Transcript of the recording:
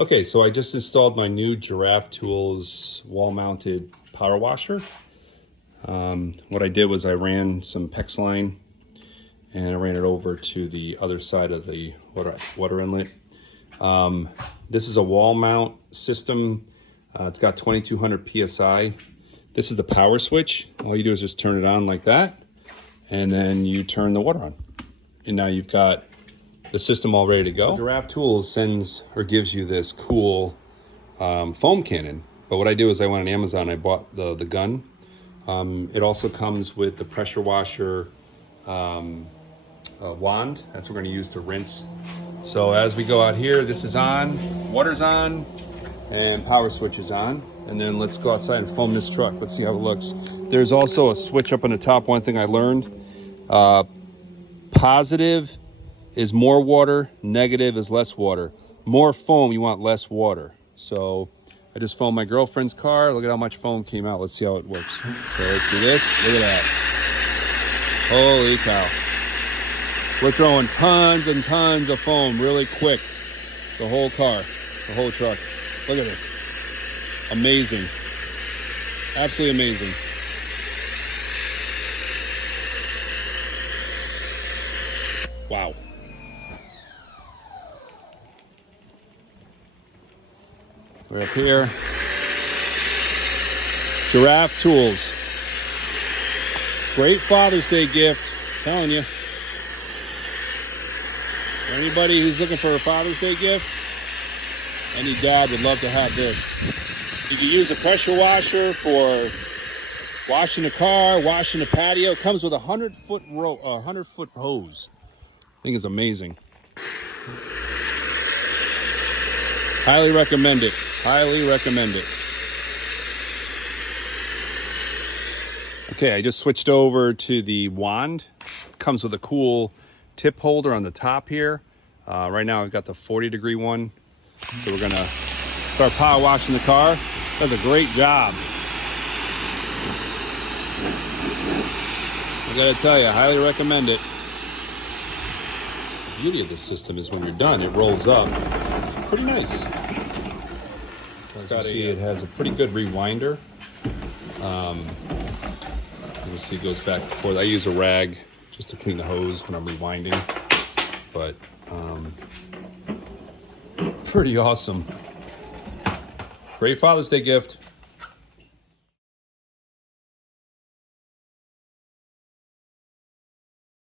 Okay, so I just installed my new Giraffe Tools wall-mounted power washer. What I did was I ran some PEX line and I ran it over to the other side of the water inlet. This is a wall mount system. It's got 2200 PSI. This is the power switch. All you do is just turn it on like that, and then you turn the water on. And now you've got the system all ready to go. So Giraffe Tools sends or gives you this cool foam cannon. But what I do is I went on Amazon, I bought the gun. It also comes with the pressure washer wand. That's what we're gonna use to rinse. So as we go out here, this is on, water's on, and power switch is on. And then let's go outside and foam this truck. Let's see how it looks. There's also a switch up on the top. One thing I learned, positive is more water, negative is less water. More foam, you want less water. So I just foamed my girlfriend's car. Look at how much foam came out. Let's see how it works. So let's do this. Look at that. Holy cow. We're throwing tons and tons of foam really quick. The whole car, the whole truck. Look at this. Amazing. Absolutely amazing. Wow. We're up here. Giraffe Tools. Great Father's Day gift. I'm telling you. For anybody who's looking for a Father's Day gift, any dad would love to have this. You can use a pressure washer for washing the car, washing the patio. It comes with a 100-foot hose. I think it's amazing. Highly recommend it. Highly recommend it. Okay, I just switched over to the wand. Comes with a cool tip holder on the top here. Right now I've got the 40-degree one. So we're gonna start power washing the car. Does a great job. I gotta tell you, I highly recommend it. The beauty of this system is when you're done, it rolls up. Pretty nice. As you see, it has a pretty good rewinder. You see it goes back and forth. I use a rag just to clean the hose when I'm rewinding. But pretty awesome. Great Father's Day gift.